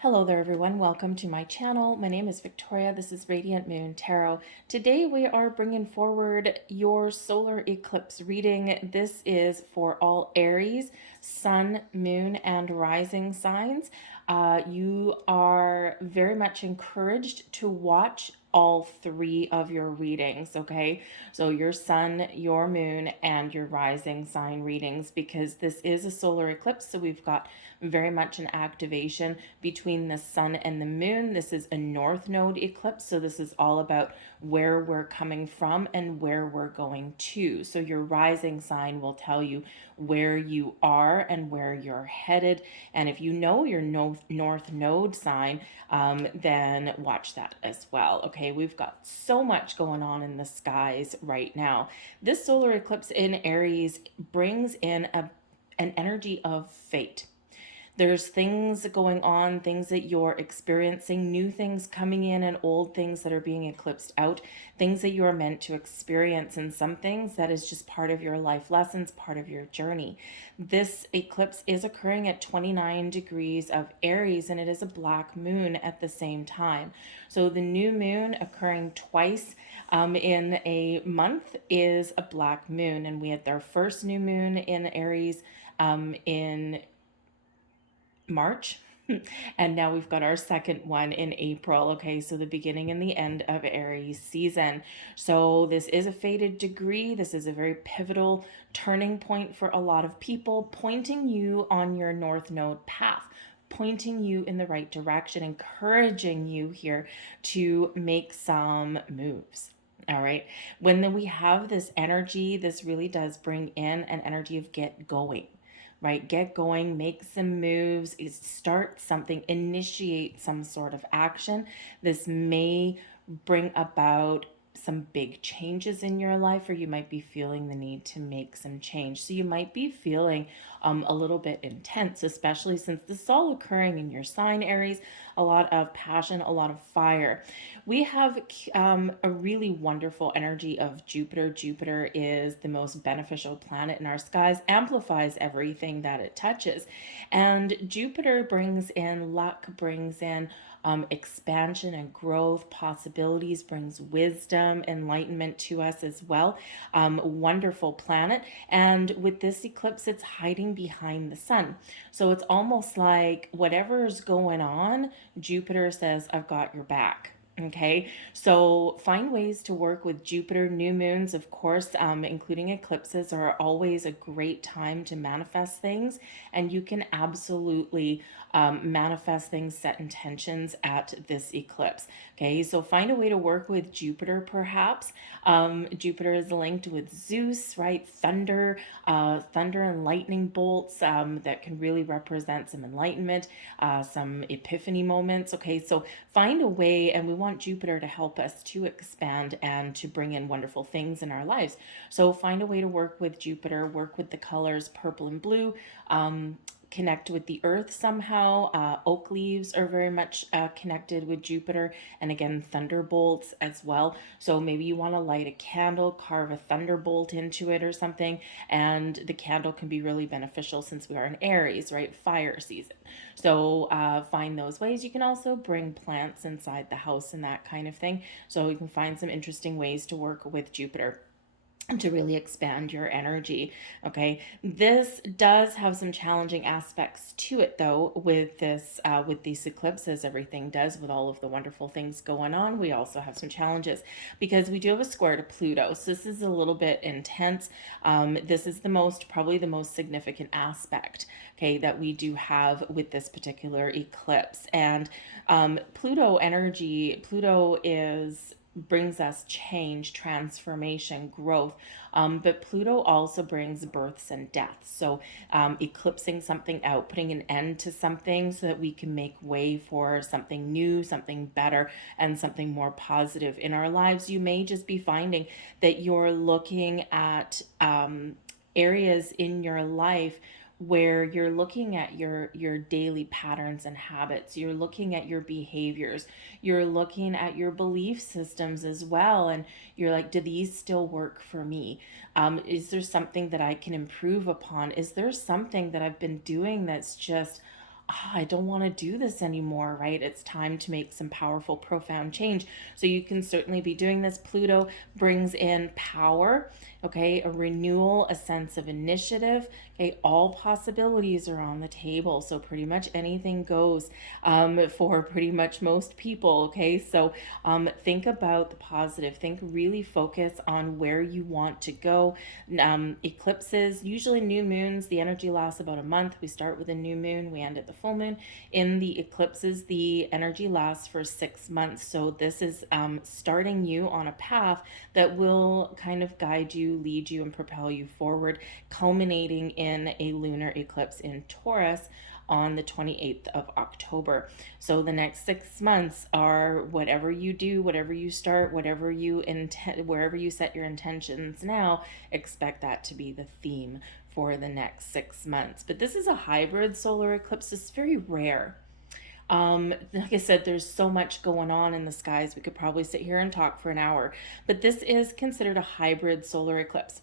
Hello there everyone, welcome to my channel. My name is Victoria, this is Radiant Moon Tarot. Today we are bringing forward your solar eclipse reading. This is for all Aries, Sun, Moon, and Rising signs. You are very much encouraged to watch all three of your readings, okay? So your sun, your moon, and your rising sign readings, because this is a solar eclipse, so we've got very much an activation between the sun and the moon. This is a north node eclipse, so this is all about where we're coming from and where we're going to. So your rising sign will tell you where you are and where you're headed. And if you know your north node sign, then watch that as well. Okay, we've got so much going on in the skies right now. This solar eclipse in Aries brings in an energy of fate. There's things going on, things that you're experiencing, new things coming in, and old things that are being eclipsed out, things that you're meant to experience, and some things that is just part of your life lessons, part of your journey. This eclipse is occurring at 29 degrees of Aries, and it is a black moon at the same time. So the new moon occurring twice in a month is a black moon, and we had our first new moon in Aries in March. And now we've got our second one in April. Okay, so the beginning and the end of Aries season. So this is a fated degree. This is a very pivotal turning point for a lot of people, pointing you on your North Node path, pointing you in the right direction, encouraging you here to make some moves. All right. When we have this energy, this really does bring in an energy of get going, right? Get going, make some moves, start something, initiate some sort of action. This may bring about some big changes in your life, or you might be feeling the need to make some change. So you might be feeling a little bit intense, especially since this is all occurring in your sign, Aries. A lot of passion, a lot of fire. We have a really wonderful energy of Jupiter. Jupiter is the most beneficial planet in our skies, amplifies everything that it touches. And Jupiter brings in luck, brings in expansion and growth, possibilities, brings wisdom, enlightenment to us as well. Wonderful planet. And with this eclipse, it's hiding behind the sun. So it's almost like whatever's going on, Jupiter says, I've got your back. Okay, so find ways to work with Jupiter. New moons, of course, including eclipses, are always a great time to manifest things, and you can absolutely manifest things, set intentions at this eclipse. Okay, so find a way to work with Jupiter, perhaps. Jupiter is linked with Zeus, right? Thunder and lightning bolts that can really represent some enlightenment, some epiphany moments. Okay, so find a way, and we want Jupiter to help us to expand and to bring in wonderful things in our lives. So find a way to work with Jupiter, work with the colors purple and blue. Connect with the earth somehow. Oak leaves are very much connected with Jupiter, and again, thunderbolts as well. So maybe you want to light a candle, carve a thunderbolt into it or something, and the candle can be really beneficial since we are in Aries, right? Fire season. So find those ways. You can also bring plants inside the house and that kind of thing. So you can find some interesting ways to work with Jupiter to really expand your energy. Okay, this does have some challenging aspects to it though. With this with these eclipses, everything does, with all of the wonderful things going on, we also have some challenges because we do have a square to Pluto, so this is a little bit intense. This is probably the most significant aspect, okay, that we do have with this particular eclipse. And Pluto energy, Pluto is brings us change, transformation, growth. But Pluto also brings births and deaths. So eclipsing something out, putting an end to something so that we can make way for something new, something better, and something more positive in our lives. You may just be finding that you're looking at areas in your life where you're looking at your daily patterns and habits, you're looking at your behaviors, you're looking at your belief systems as well, and you're like, do these still work for me? Is there something that I can improve upon? Is there something that I've been doing that's just I don't want to do this anymore, right? It's time to make some powerful, profound change. So you can certainly be doing this. Pluto brings in power, okay, a renewal, a sense of initiative, okay, all possibilities are on the table. So pretty much anything goes for pretty much most people, okay? So think about the positive, think really focus on where you want to go. Eclipses, usually new moons, the energy lasts about a month. We start with a new moon, we end at the full moon. In the eclipses, the energy lasts for 6 months. So this is starting you on a path that will kind of guide you, lead you, and propel you forward, culminating in a lunar eclipse in Taurus on the 28th of October. So the next 6 months are whatever you do, whatever you start, whatever you intend, wherever you set your intentions now, expect that to be the theme for the next 6 months. But this is a hybrid solar eclipse. It's very rare. Like I said, there's so much going on in the skies. We could probably sit here and talk for an hour, but this is considered a hybrid solar eclipse.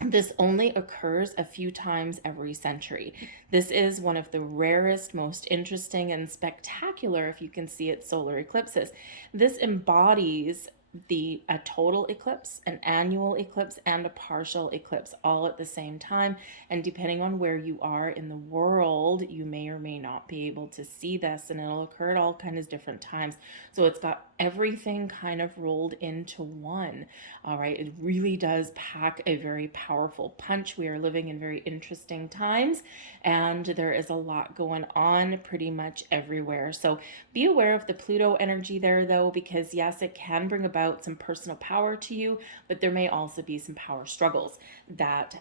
This only occurs a few times every century. This is one of the rarest, most interesting, and spectacular, if you can see it, solar eclipses. This embodies a total eclipse, an annual eclipse, and a partial eclipse all at the same time. And depending on where you are in the world, you may or may not be able to see this, and it'll occur at all kinds of different times. So it's got everything kind of rolled into one. All right, it really does pack a very powerful punch. We are living in very interesting times, and there is a lot going on pretty much everywhere. So be aware of the Pluto energy there, though, because yes, it can bring about some personal power to you, but there may also be some power struggles that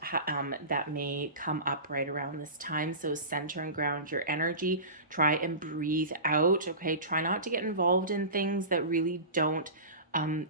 may come up right around this time. So center and ground your energy. Try and breathe out. Okay, try not to get involved in things that really don't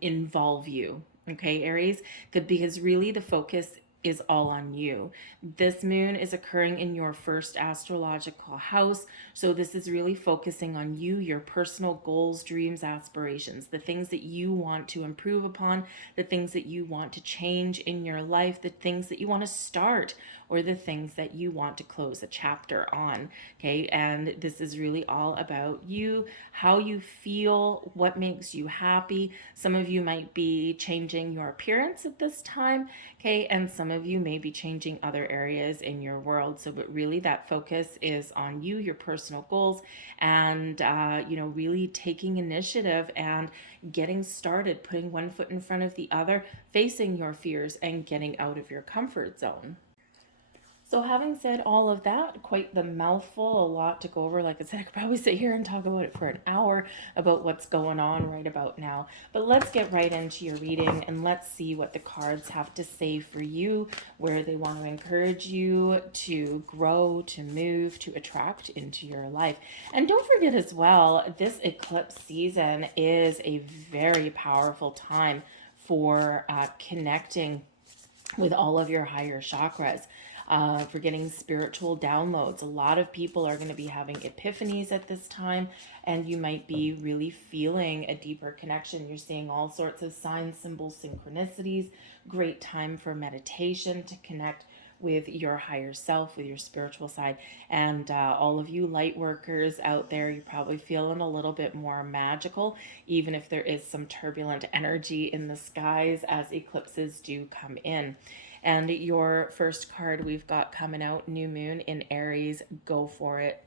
involve you. Okay, Aries, because really the focus is all on you. This moon is occurring in your first astrological house. So this is really focusing on you, your personal goals, dreams, aspirations, the things that you want to improve upon, the things that you want to change in your life, the things that you want to start, or the things that you want to close a chapter on. Okay, and this is really all about you, how you feel, what makes you happy. Some of you might be changing your appearance at this time, okay, and some of you may be changing other areas in your world. So, but really that focus is on you, your personal goals, and really taking initiative and getting started, putting one foot in front of the other, facing your fears, and getting out of your comfort zone. So, having said all of that, quite the mouthful, a lot to go over. Like I said, I could probably sit here and talk about it for an hour about what's going on right about now. But let's get right into your reading and let's see what the cards have to say for you, where they want to encourage you to grow, to move, to attract into your life. And don't forget as well, this eclipse season is a very powerful time for connecting with all of your higher chakras. For getting spiritual downloads. A lot of people are going to be having epiphanies at this time, and you might be really feeling a deeper connection. You're seeing all sorts of signs, symbols, synchronicities. Great time for meditation to connect with your higher self, with your spiritual side. And all of you light workers out there, you're probably feeling a little bit more magical, even if there is some turbulent energy in the skies as eclipses do come in. And your first card we've got coming out, New Moon in Aries, go for it.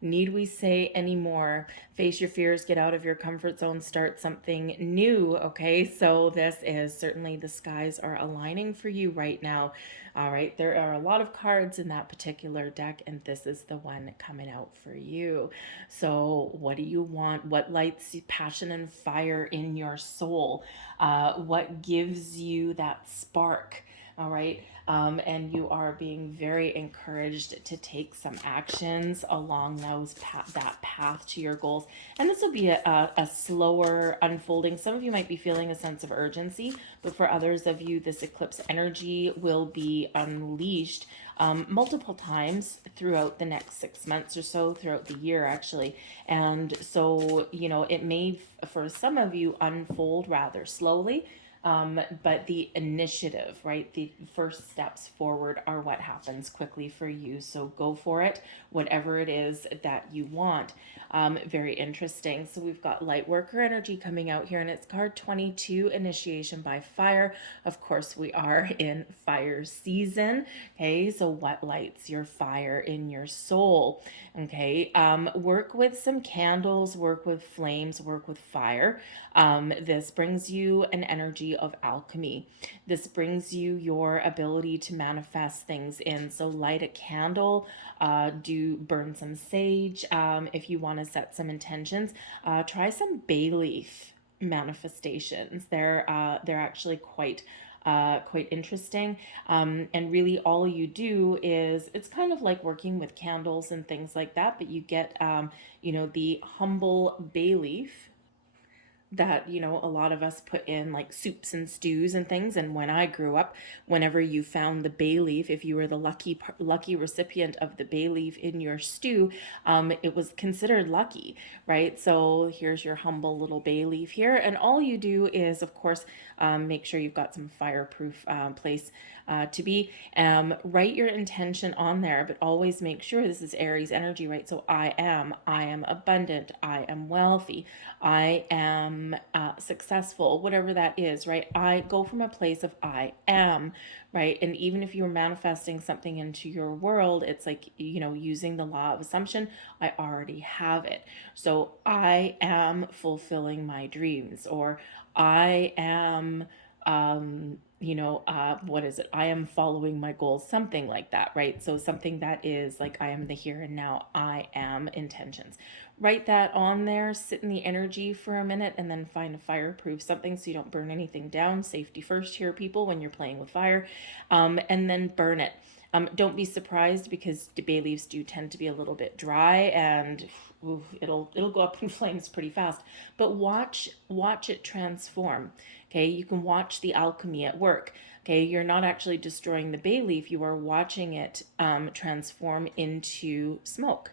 Need we say any more? Face your fears, get out of your comfort zone, start something new, okay? So this is certainly, the skies are aligning for you right now. All right, there are a lot of cards in that particular deck, and this is the one coming out for you. So what do you want? What lights passion and fire in your soul? What gives you that spark? All right. And you are being very encouraged to take some actions along that path to your goals. And this will be a slower unfolding. Some of you might be feeling a sense of urgency, but for others of you, this eclipse energy will be unleashed multiple times throughout the next 6 months or so, throughout the year actually. And so, it may, for some of you, unfold rather slowly. But the initiative, right? The first steps forward are what happens quickly for you. So go for it, whatever it is that you want. Very interesting. So we've got light worker energy coming out here, and it's card 22, initiation by fire. Of course, we are in fire season. Okay, so what lights your fire in your soul? Okay, work with some candles, work with flames, work with fire. This brings you an energy of alchemy. This brings you your ability to manifest things in. So light a candle, do burn some sage. If you want to set some intentions, try some bay leaf manifestations. They're actually quite interesting. And really all you do is, it's kind of like working with candles and things like that, but you get, the humble bay leaf that a lot of us put in like soups and stews and things. And when I grew up, whenever you found the bay leaf, if you were the lucky recipient of the bay leaf in your stew, it was considered lucky, right? So here's your humble little bay leaf here, and all you do is, of course, make sure you've got some fireproof place to be. Write your intention on there, but always make sure, this is Aries energy, right? So I am abundant, I am wealthy, I am successful, whatever that is, right? I go from a place of I am, right? And even if you're manifesting something into your world, it's like, using the law of assumption, I already have it. So I am fulfilling my dreams, or I am, what is it? I am following my goals, something like that, right? So something that is like, I am the here and now, I am intentions. Write that on there, sit in the energy for a minute, and then find a fireproof something so you don't burn anything down. Safety first here, people, when you're playing with fire. And then burn it. Don't be surprised, because the bay leaves do tend to be a little bit dry, and it'll go up in flames pretty fast. But watch it transform. Okay, you can watch the alchemy at work. Okay, you're not actually destroying the bay leaf; you are watching it transform into smoke.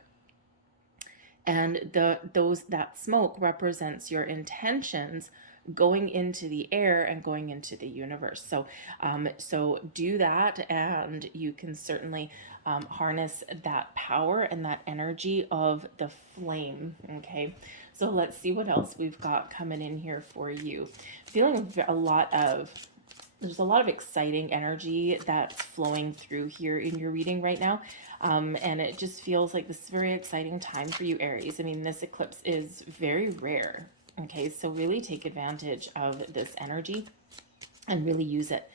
And that smoke represents your intentions going into the air and going into the universe. So do that, and you can certainly harness that power and that energy of the flame. Okay, so let's see what else we've got coming in here for you. Feeling there's a lot of exciting energy that's flowing through here in your reading right now. And it just feels like this is a very exciting time for you, Aries. I mean, this eclipse is very rare. Okay, so really take advantage of this energy and really use it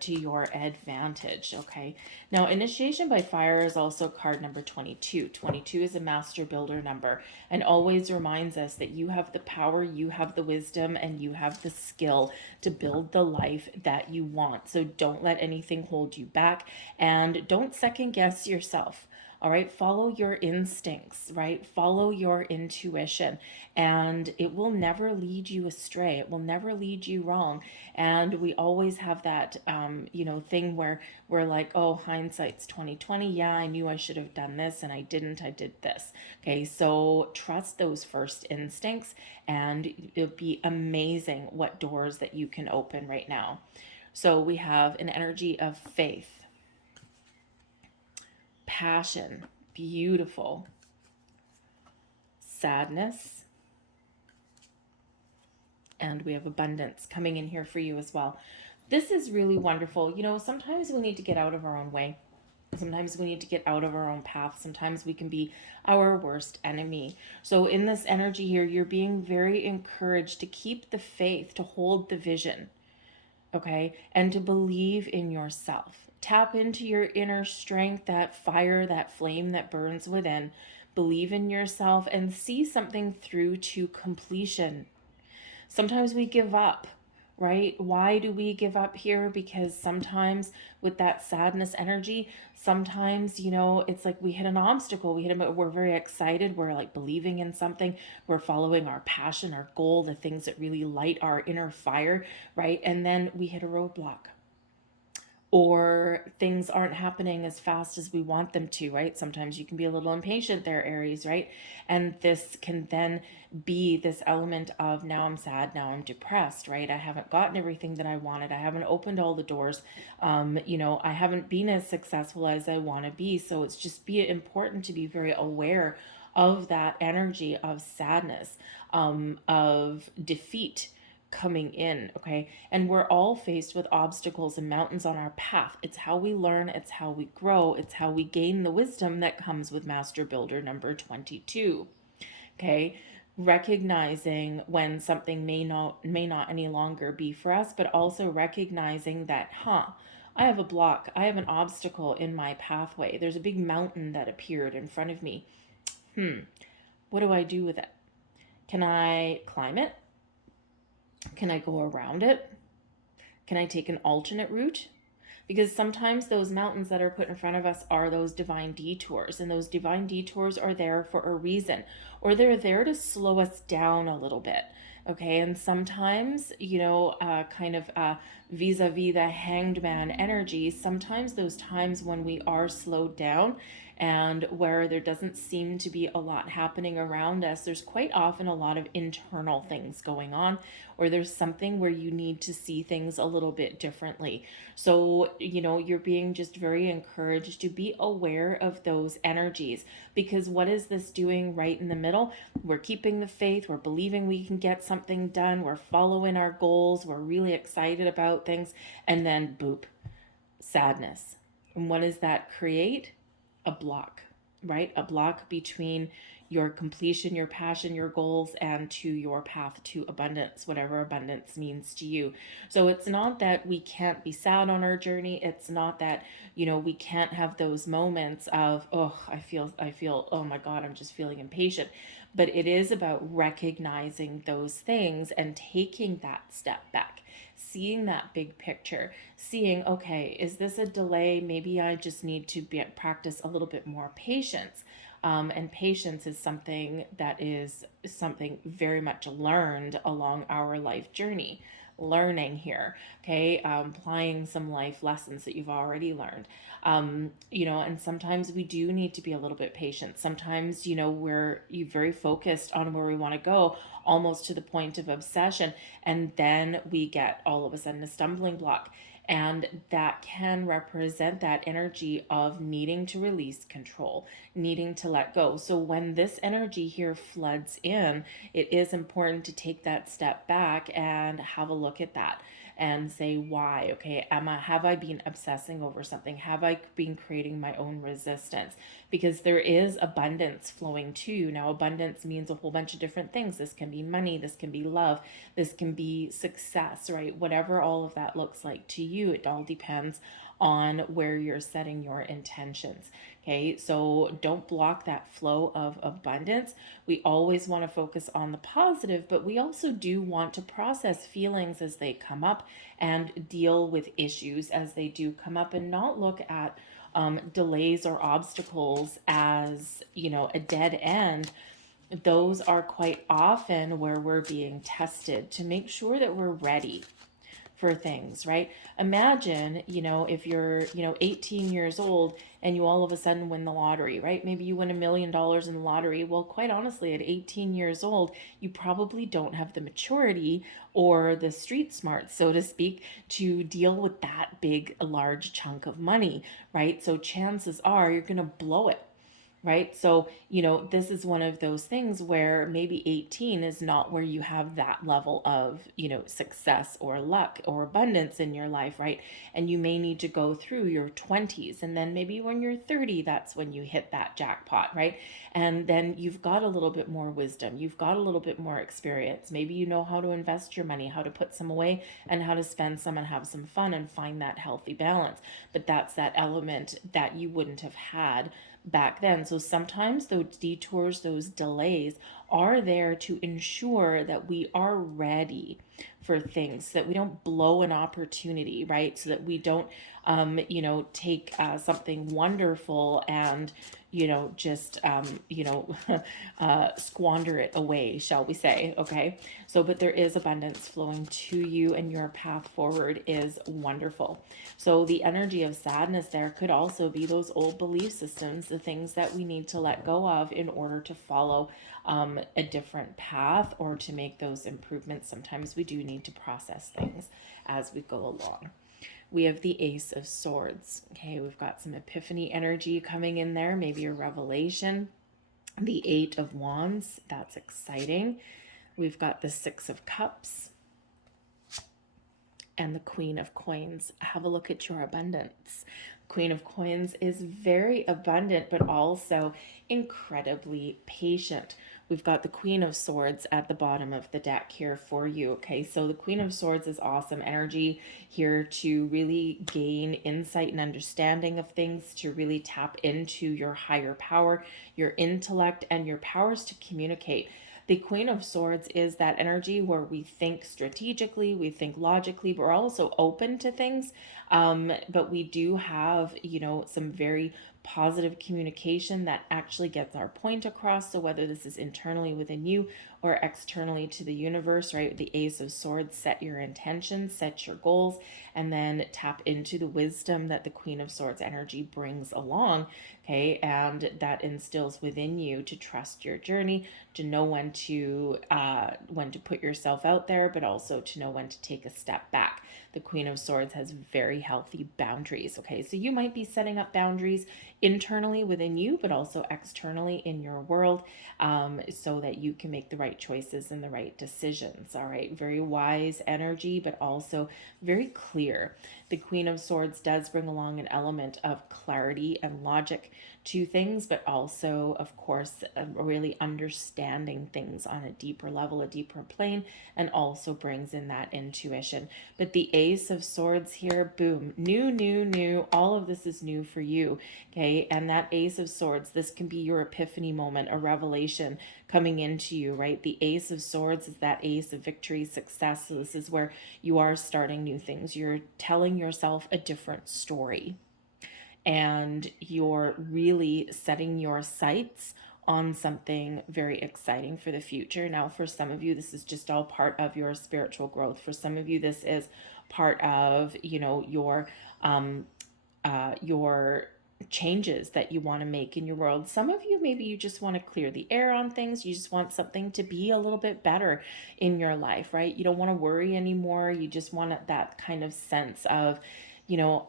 to your advantage. Okay, now initiation by fire is also card number 22. 22 is a master builder number, and always reminds us that you have the power, you have the wisdom, and you have the skill to build the life that you want. So don't let anything hold you back, and don't second guess yourself. All right, follow your instincts, right? Follow your intuition, and it will never lead you astray. It will never lead you wrong. And we always have that, thing where we're like, oh, hindsight's 2020. Yeah, I knew I should have done this, and I didn't. I did this. Okay, so trust those first instincts, and it'll be amazing what doors that you can open right now. So we have an energy of faith, passion, beautiful, sadness, and we have abundance coming in here for you as well. This is really wonderful. Sometimes we need to get out of our own way. Sometimes we need to get out of our own path. Sometimes we can be our worst enemy. So in this energy here, you're being very encouraged to keep the faith, to hold the vision, okay, and to believe in yourself. Tap into your inner strength, that fire, that flame that burns within. Believe in yourself and see something through to completion. Sometimes we give up, right? Why do we give up here? Because sometimes with that sadness energy, sometimes, it's like we hit an obstacle. We're very excited. We're like believing in something. We're following our passion, our goal, the things that really light our inner fire, right? And then we hit a roadblock. or things aren't happening as fast as we want them to, right? Sometimes you can be a little impatient there, Aries, right? And this can then be this element of now I'm sad, now I'm depressed, right? I haven't gotten everything that I wanted. I haven't opened all the doors. I haven't been as successful as I want to be. So it's just be important to be very aware of that energy of sadness, of defeat coming in, okay? And we're all faced with obstacles and mountains on our path. It's how we learn, it's how we grow, it's how we gain the wisdom that comes with Master Builder number 22. Okay? Recognizing when something may not any longer be for us, but also recognizing that, I have a block, I have an obstacle in my pathway. There's a big mountain that appeared in front of me. What do I do with it? Can I climb it? Can I go around it? Can I take an alternate route? Because sometimes those mountains that are put in front of us are those divine detours, and those divine detours are there for a reason, or they're there to slow us down a little bit. Okay, and sometimes, kind of vis-a-vis the hanged man energy, sometimes those times when we are slowed down and where there doesn't seem to be a lot happening around us, there's quite often a lot of internal things going on, or there's something where you need to see things a little bit differently. So, you're being just very encouraged to be aware of those energies, because what is this doing right in the middle? We're keeping the faith, we're believing we can get something done, we're following our goals, we're really excited about things, and then boop, sadness. And what does that create? A block, right? A block between your completion, your passion, your goals, and to your path to abundance, whatever abundance means to you. So it's not that we can't be sad on our journey. It's not that, we can't have those moments of, oh, I feel, oh my God, I'm just feeling impatient. But it is about recognizing those things and taking that step back, seeing that big picture, seeing, okay, is this a delay? Maybe I just need to practice a little bit more patience. And patience is something that is something very much learned along our life journey. Learning here, okay, applying some life lessons that you've already learned. And sometimes we do need to be a little bit patient. Sometimes, we're very focused on where we want to go, almost to the point of obsession, and then we get all of a sudden a stumbling block. And that can represent that energy of needing to release control, needing to let go. So when this energy here floods in, it is important to take that step back and have a look at that and say, why? Okay, have I been obsessing over something? Have I been creating my own resistance? Because there is abundance flowing to you. Now, abundance means a whole bunch of different things. This can be money, this can be love, this can be success, right? Whatever all of that looks like to you, it all depends on where you're setting your intentions. Okay, so don't block that flow of abundance. We always want to focus on the positive, but we also do want to process feelings as they come up and deal with issues as they do come up, and not look at delays or obstacles as, a dead end. Those are quite often where we're being tested to make sure that we're ready for things, right? Imagine, if you're, 18 years old and you all of a sudden win the lottery, right? Maybe you win $1 million in the lottery. Well, quite honestly, at 18 years old, you probably don't have the maturity or the street smarts, so to speak, to deal with that big, large chunk of money, right? So chances are you're going to blow it, right? So, this is one of those things where maybe 18 is not where you have that level of, success or luck or abundance in your life, right? And you may need to go through your 20s. And then maybe when you're 30, that's when you hit that jackpot, right? And then you've got a little bit more wisdom. You've got a little bit more experience. Maybe you know how to invest your money, how to put some away, and how to spend some and have some fun and find that healthy balance. But that's that element that you wouldn't have had back then. So sometimes those detours, those delays are there to ensure that we are ready for things, so that we don't blow an opportunity, right? So that we don't, take something wonderful and, just, squander it away, shall we say, okay? So, but there is abundance flowing to you, and your path forward is wonderful. So, the energy of sadness there could also be those old belief systems, the things that we need to let go of in order to follow a different path or to make those improvements. Sometimes we do need to process things as we go along. We have the Ace of Swords. Okay, we've got some epiphany energy coming in there, maybe a revelation. The Eight of Wands, that's exciting. We've got the Six of Cups and the Queen of Coins. Have a look at your abundance. Queen of Coins is very abundant, but also incredibly patient. We've got the Queen of Swords at the bottom of the deck here for you. Okay, so the Queen of Swords is awesome energy here to really gain insight and understanding of things, to really tap into your higher power, your intellect, and your powers to communicate. The Queen of Swords is that energy where we think strategically, we think logically, but we're also open to things. But we do have, some very positive communication that actually gets our point across. So whether this is internally within you or externally to the universe, right? The Ace of Swords, set your intentions, set your goals, and then tap into the wisdom that the Queen of Swords energy brings along, okay? And that instills within you to trust your journey, to know when to put yourself out there, but also to know when to take a step back. The Queen of Swords has very healthy boundaries, okay? So you might be setting up boundaries internally within you, but also externally in your world, so that you can make the right choices and the right decisions, all right? Very wise energy, but also very clear. The Queen of Swords does bring along an element of clarity and logic to things, but also, of course, really understanding things on a deeper level, a deeper plane, and also brings in that intuition. But the Ace of Swords here, boom, new, all of this is new for you, okay? And that Ace of Swords, this can be your epiphany moment, a revelation coming into you, right? The Ace of Swords is that ace of victory, success. So this is where you are starting new things. You're telling yourself a different story, and you're really setting your sights on something very exciting for the future. Now, for some of you, this is just all part of your spiritual growth. For some of you, this is part of, your changes that you want to make in your world. Some of you, maybe you just want to clear the air on things. You just want something to be a little bit better in your life, right? You don't want to worry anymore. You just want that kind of sense of,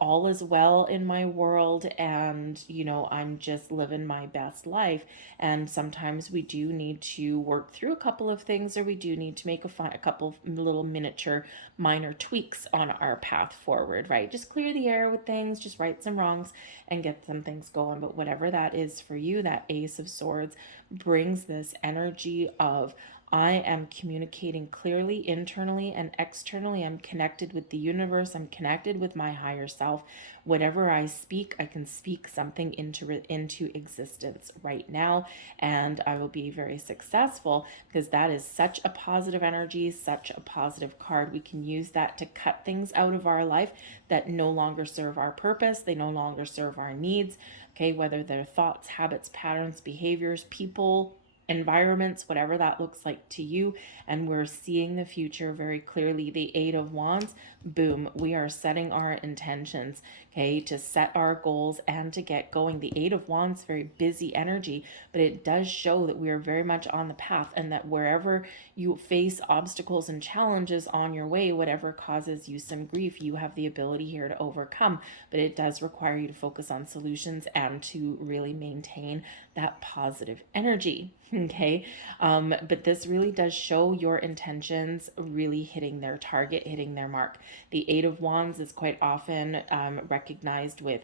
all is well in my world, and, I'm just living my best life. And sometimes we do need to work through a couple of things, or we do need to make a couple little miniature minor tweaks on our path forward, right? Just clear the air with things, just right some wrongs and get some things going. But whatever that is for you, that Ace of Swords brings this energy of, I am communicating clearly internally and externally. I'm connected with the universe. I'm connected with my higher self. Whatever I speak, I can speak something into existence right now, and I will be very successful, because that is such a positive energy, such a positive card. We can use that to cut things out of our life that no longer serve our purpose. They no longer serve our needs, okay? Whether they're thoughts, habits, patterns, behaviors, people, environments, whatever that looks like to you. And we're seeing the future very clearly. The Eight of Wands, boom, we are setting our intentions, okay, to set our goals and to get going. The Eight of Wands, very busy energy, but it does show that we are very much on the path, and that wherever you face obstacles and challenges on your way, whatever causes you some grief, you have the ability here to overcome. But it does require you to focus on solutions and to really maintain that positive energy. Okay. But this really does show your intentions really hitting their target, hitting their mark. The Eight of Wands is quite often recognized with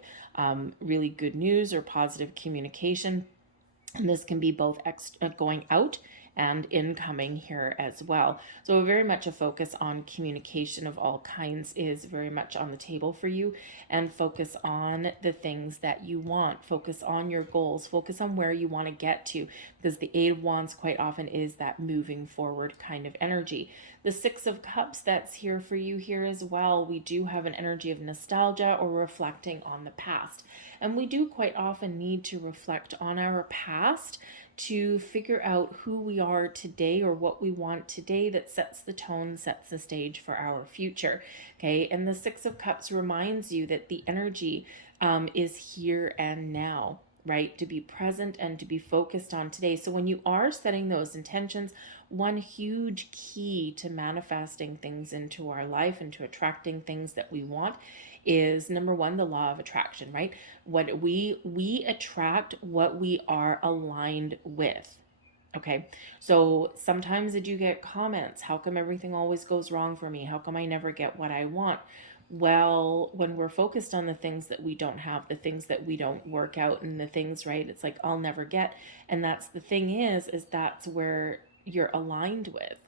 really good news or positive communication. And this can be both going out and incoming here as well. So very much a focus on communication of all kinds is very much on the table for you, and focus on the things that you want, focus on your goals, focus on where you want to get to, because the Eight of Wands quite often is that moving forward kind of energy. The Six of Cups that's here for you here as well, we do have an energy of nostalgia or reflecting on the past. And we do quite often need to reflect on our past to figure out who we are today or what we want today that sets the tone, sets the stage for our future. Okay, and the Six of Cups reminds you that the energy is here and now, right? To be present and to be focused on today. So when you are setting those intentions, one huge key to manifesting things into our life and to attracting things that we want is number one, the law of attraction, right? What we attract what we are aligned with. Okay, so sometimes I do get comments, how come everything always goes wrong for me? How come I never get what I want? Well, when we're focused on the things that we don't have, the things that we don't work out, and the things, right, it's like I'll never get. And that's the thing is that's where you're aligned with,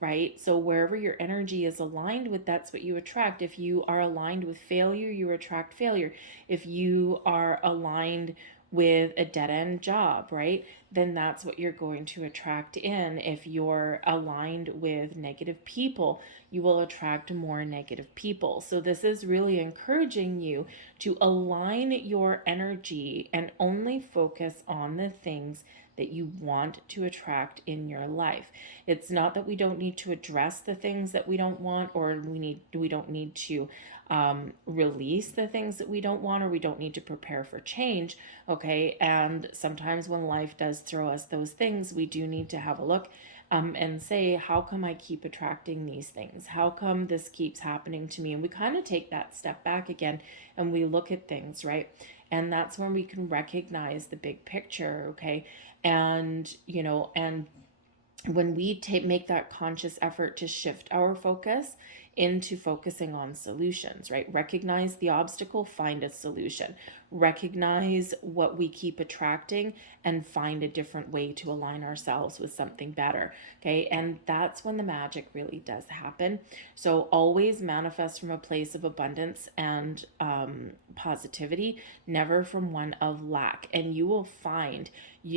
right? So wherever your energy is aligned with, that's what you attract. If you are aligned with failure, you attract failure. If you are aligned with a dead-end job, right, then that's what you're going to attract in. If you're aligned with negative people, you will attract more negative people. So this is really encouraging you to align your energy and only focus on the things that you want to attract in your life. It's not that we don't need to address the things that we don't want, or we don't need to release the things that we don't want, or we don't need to prepare for change. Okay, and sometimes when life does throw us those things, we do need to have a look and say, how come I keep attracting these things? How come this keeps happening to me? And we kind of take that step back again and we look at things, right? And that's when we can recognize the big picture, okay? And, and when we make that conscious effort to shift our focus into focusing on solutions, right? Recognize the obstacle, find a solution. Recognize what we keep attracting and find a different way to align ourselves with something better, okay? And that's when the magic really does happen. So always manifest from a place of abundance and positivity, never from one of lack. And you will find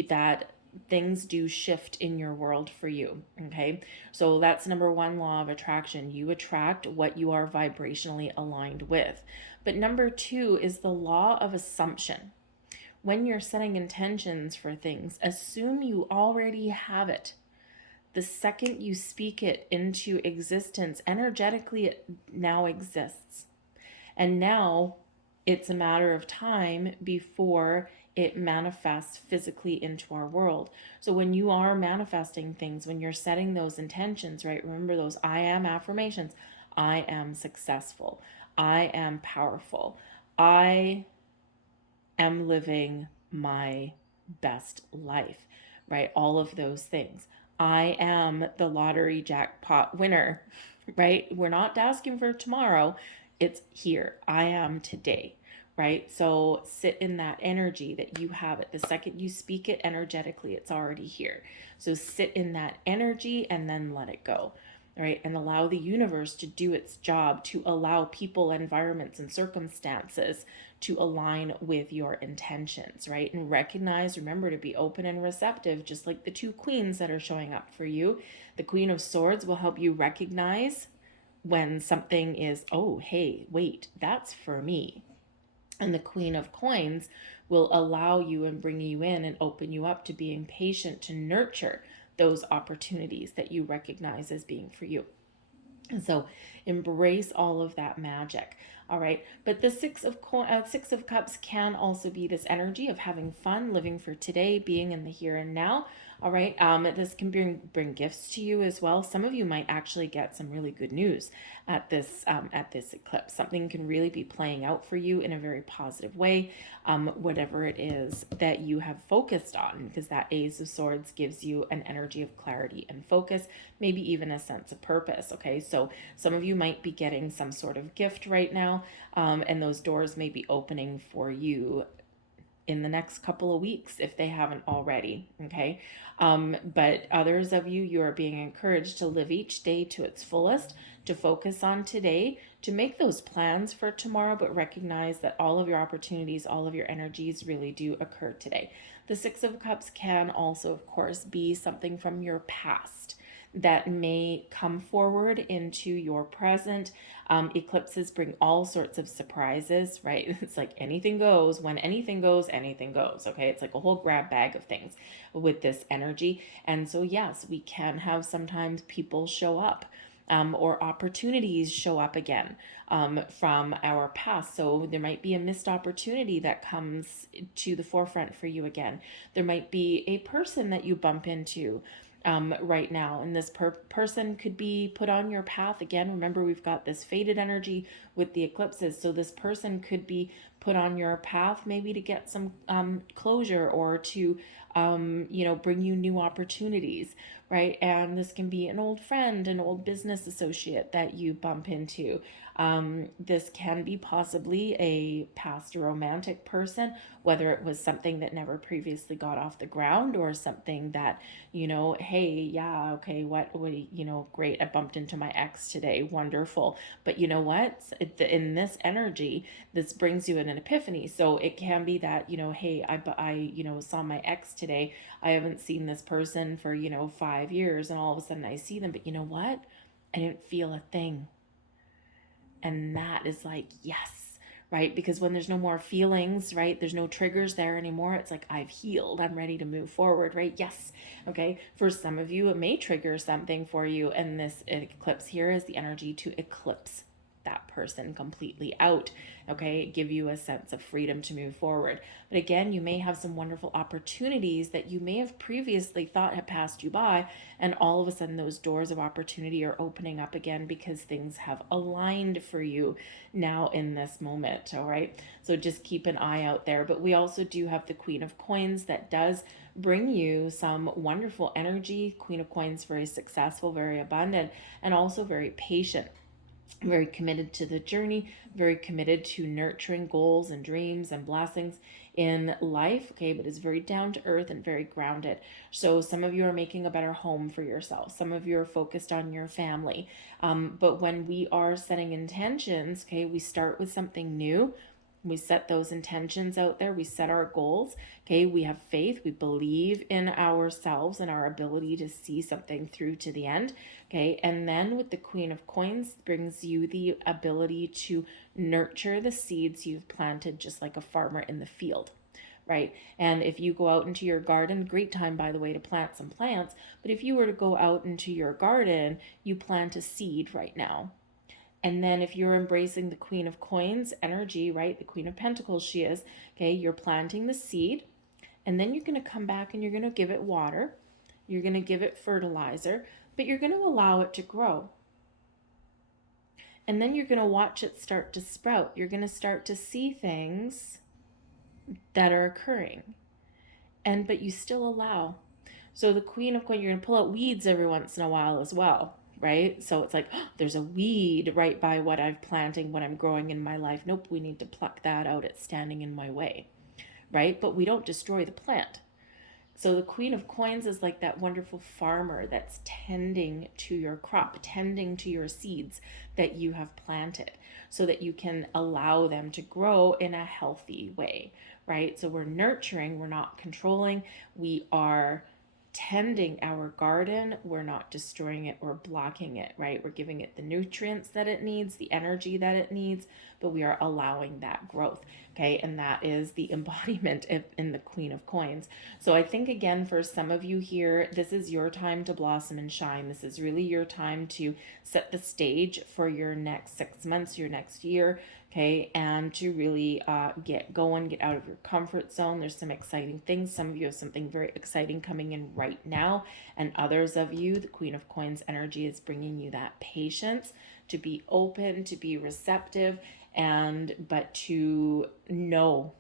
that things do shift in your world for you. Okay, so that's number one, law of attraction. You attract what you are vibrationally aligned with. But number two is the law of assumption. When you're setting intentions for things, assume you already have it. The second you speak it into existence, energetically it now exists. And now it's a matter of time before it manifests physically into our world. So when you are manifesting things, when you're setting those intentions, right, remember those I am affirmations. I am successful. I am powerful. I am living my best life, right? All of those things. I am the lottery jackpot winner, right? We're not asking for tomorrow. It's here. I am today, right? So sit in that energy that you have it. The second you speak it energetically, it's already here. So sit in that energy and then let it go, right? And allow the universe to do its job, to allow people, environments, and circumstances to align with your intentions, right? And recognize, remember to be open and receptive, just like the two queens that are showing up for you. The Queen of Swords will help you recognize when something is, oh, hey, wait, that's for me. And the Queen of Coins will allow you and bring you in and open you up to being patient to nurture those opportunities that you recognize as being for you. And so embrace all of that magic. All right. But the Six of Cups can also be this energy of having fun, living for today, being in the here and now. All right. This can bring gifts to you as well. Some of you might actually get some really good news at this eclipse. Something can really be playing out for you in a very positive way, whatever it is that you have focused on, because that Ace of Swords gives you an energy of clarity and focus, maybe even a sense of purpose. Okay, so some of you might be getting some sort of gift right now, and those doors may be opening for you in the next couple of weeks if they haven't already. Okay. But others of you, you are being encouraged to live each day to its fullest, to focus on today, to make those plans for tomorrow, but recognize that all of your opportunities, all of your energies really do occur today. The Six of Cups can also, of course, be something from your past that may come forward into your present. Eclipses bring all sorts of surprises, right? It's like anything goes. When anything goes, anything goes. Okay. It's like a whole grab bag of things with this energy. And so, yes, we can have sometimes people show up. Or opportunities show up again from our past. So there might be a missed opportunity that comes to the forefront for you again. There might be a person that you bump into right now, and this person could be put on your path again. Remember, we've got this faded energy with the eclipses, so this person could be put on your path maybe to get some closure, or to bring you new opportunities, right? And this can be an old friend, an old business associate that you bump into. This can be possibly a past romantic person, whether it was something that never previously got off the ground, or something that, hey, yeah, okay, great, I bumped into my ex today, wonderful. But you know what? In this energy, this brings you in an epiphany. So it can be that, hey, I saw my ex today. I haven't seen this person for, 5 years, and all of a sudden I see them. But you know what? I didn't feel a thing. And that is like, yes, right? Because when there's no more feelings, right? There's no triggers there anymore. It's like, I've healed. I'm ready to move forward, right? Yes. Okay. For some of you, it may trigger something for you. And this eclipse here is the energy to eclipse that person completely out. Okay. Give you a sense of freedom to move forward. But again, you may have some wonderful opportunities that you may have previously thought had passed you by. And all of a sudden, those doors of opportunity are opening up again because things have aligned for you now in this moment. All right. So just keep an eye out there. But we also do have the Queen of Coins that does bring you some wonderful energy. Queen of Coins, very successful, very abundant, and also very patient. Very committed to the journey, very committed to nurturing goals and dreams and blessings in life, okay, but is very down to earth and very grounded. So some of you are making a better home for yourself. Some of you are focused on your family. But when we are setting intentions, okay, we start with something new. We set those intentions out there. We set our goals. Okay. We have faith. We believe in ourselves and our ability to see something through to the end. Okay. And then with the Queen of Coins brings you the ability to nurture the seeds you've planted, just like a farmer in the field. Right. And if you go out into your garden, great time, by the way, to plant some plants. But if you were to go out into your garden, you plant a seed right now. And then if you're embracing the Queen of Coins energy, right, the Queen of Pentacles she is, okay, you're planting the seed, and then you're going to come back and you're going to give it water. You're going to give it fertilizer, but you're going to allow it to grow. And then you're going to watch it start to sprout. You're going to start to see things that are occurring. But you still allow. So the Queen of Coins, you're going to pull out weeds every once in a while as well. Right? So it's like, oh, there's a weed right by what I'm planting, what I'm growing in my life. Nope, we need to pluck that out. It's standing in my way. Right? But we don't destroy the plant. So the Queen of Coins is like that wonderful farmer that's tending to your crop, tending to your seeds that you have planted, so that you can allow them to grow in a healthy way. Right? So we're nurturing, we're not controlling, we are tending our garden. We're not destroying it or blocking it, right? We're giving it the nutrients that it needs, the energy that it needs, but we are allowing that growth. Okay. And that is the embodiment in the Queen of Coins. So I think, again, for some of you here, this is your time to blossom and shine. This is really your time to set the stage for your next 6 months, your next year. Okay, and to really get going, get out of your comfort zone. There's some exciting things. Some of you have something very exciting coming in right now, and others of you, the Queen of Coins energy is bringing you that patience to be open, to be receptive, but to know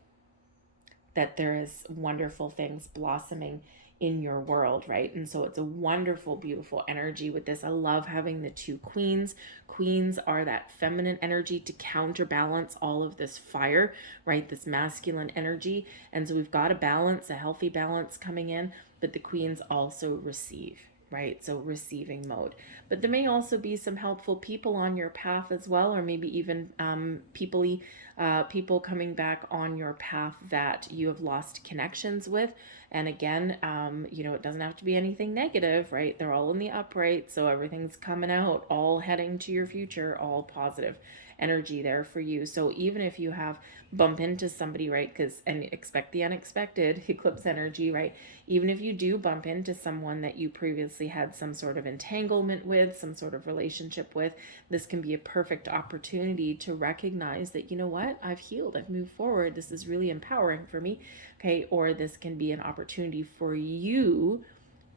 that there is wonderful things blossoming in your world, right? And so it's a wonderful, beautiful energy with this. I love having the two queens. Queens are that feminine energy to counterbalance all of this fire, right? This masculine energy. And so we've got a balance, a healthy balance coming in, but the queens also receive, right? So receiving mode. But there may also be some helpful people on your path as well, or maybe even people coming back on your path that you have lost connections with. And again, it doesn't have to be anything negative, right? They're all in the upright, so everything's coming out, all heading to your future, all positive energy there for you. So even if you have bump into somebody, right, and expect the unexpected, eclipse energy, right? Even if you do bump into someone that you previously had some sort of entanglement with, some sort of relationship with, this can be a perfect opportunity to recognize that, you know what, I've healed, I've moved forward, this is really empowering for me, okay? Or this can be an opportunity for you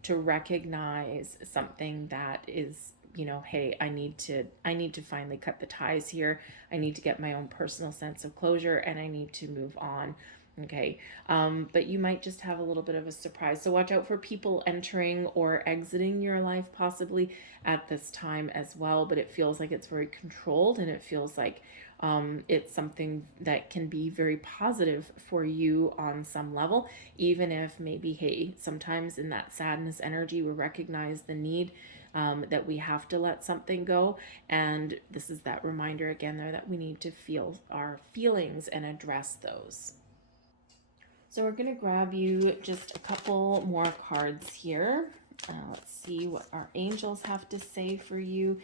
to recognize something that is, hey, I need to finally cut the ties here. I need to get my own personal sense of closure, and I need to move on. Okay. But you might just have a little bit of a surprise. So watch out for people entering or exiting your life possibly at this time as well. But it feels like it's very controlled, and it feels like it's something that can be very positive for you on some level, even if maybe, hey, sometimes in that sadness energy, we recognize the need that we have to let something go. And this is that reminder again there that we need to feel our feelings and address those. So we're going to grab you just a couple more cards here. Let's see what our angels have to say for you.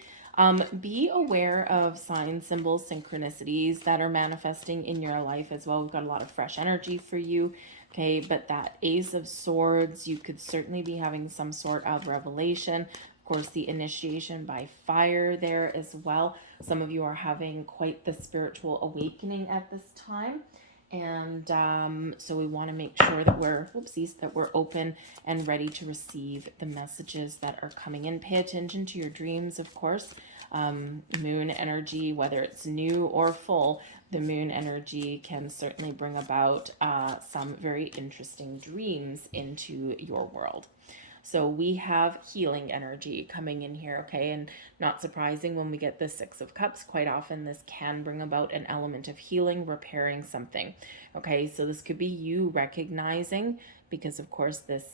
Be aware of signs, symbols, synchronicities that are manifesting in your life as well. We've got a lot of fresh energy for you. Okay, but that Ace of Swords, you could certainly be having some sort of revelation. Of course, the initiation by fire there as well. Some of you are having quite the spiritual awakening at this time. And so we want to make sure that we're open and ready to receive the messages that are coming in. Pay attention to your dreams, of course. Moon energy, whether it's new or full, the moon energy can certainly bring about some very interesting dreams into your world. So we have healing energy coming in here, okay? And not surprising when we get the Six of Cups, quite often this can bring about an element of healing, repairing something, okay? So this could be you recognizing, because of course this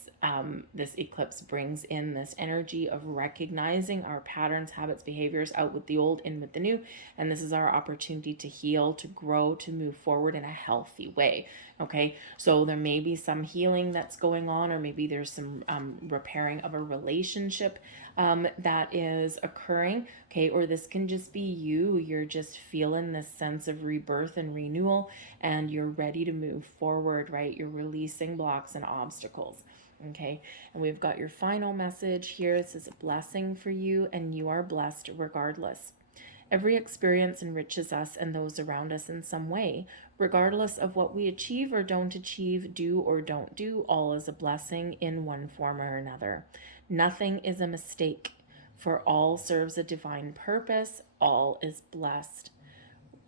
eclipse brings in this energy of recognizing our patterns, habits, behaviors, out with the old, in with the new. And this is our opportunity to heal, to grow, to move forward in a healthy way. Okay, so there may be some healing that's going on, or maybe there's some repairing of a relationship that is occurring. Okay, or this can just be you're just feeling this sense of rebirth and renewal, and you're ready to move forward, right? You're releasing blocks and obstacles. Okay, and we've got your final message here. This is a blessing for you, and you are blessed regardless. Every experience enriches us and those around us in some way. Regardless of what we achieve or don't achieve, do or don't do, all is a blessing in one form or another. Nothing is a mistake, for all serves a divine purpose. All is blessed.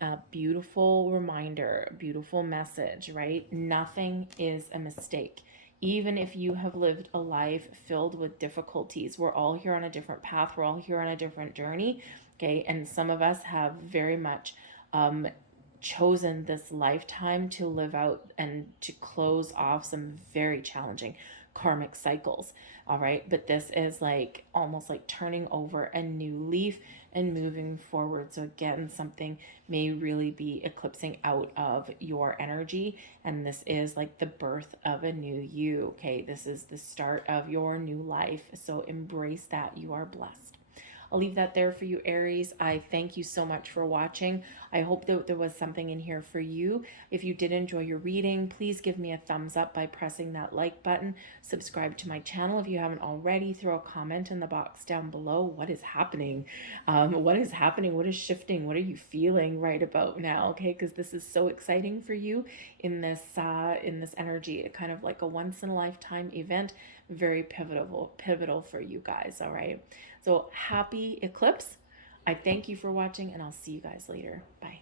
A beautiful reminder, a beautiful message, right? Nothing is a mistake. Even if you have lived a life filled with difficulties, we're all here on a different path. We're all here on a different journey. Okay. And some of us have very much chosen this lifetime to live out and to close off some very challenging karmic cycles. All right. But this is like almost like turning over a new leaf and moving forward. So again, something may really be eclipsing out of your energy. And this is like the birth of a new you. Okay. This is the start of your new life. So embrace that. You are blessed. I'll leave that there for you, Aries. I thank you so much for watching. I hope that there was something in here for you. If you did enjoy your reading, please give me a thumbs up by pressing that like button. Subscribe to my channel if you haven't already. Throw a comment in the box down below. What is happening? What is happening? What is shifting? What are you feeling right about now? Okay, because this is so exciting for you in this energy. Kind of like a once in a lifetime event. Very pivotal for you guys. All right. So happy eclipse. I thank you for watching, and I'll see you guys later. Bye.